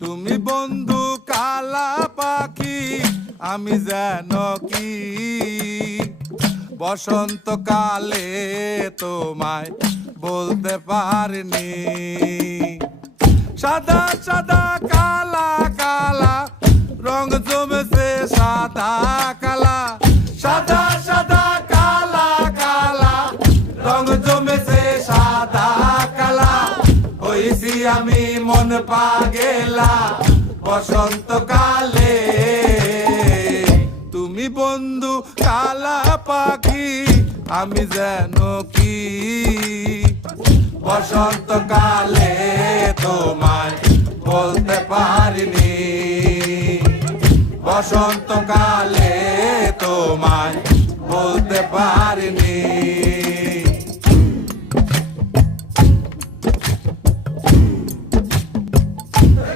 তুমি বন্ধু কালা পাখি, আমি যেন কি বসন্তকালে তোমায় বলতে পারিনি। সাদা সাদা কালা কালা রং জমেছে সাদা কালা, সাদা সাদা কালা কালা রং জমেছে সাদা কালা। হইছি আমি মন পাগেলা বসন্তকালে। তুমি বন্ধু কালা পাখি, আমি যেন কি বসন্তকালে তোমায় বলতে পারিনি। বসন্তকালে তোমায় বলতে পারিনি।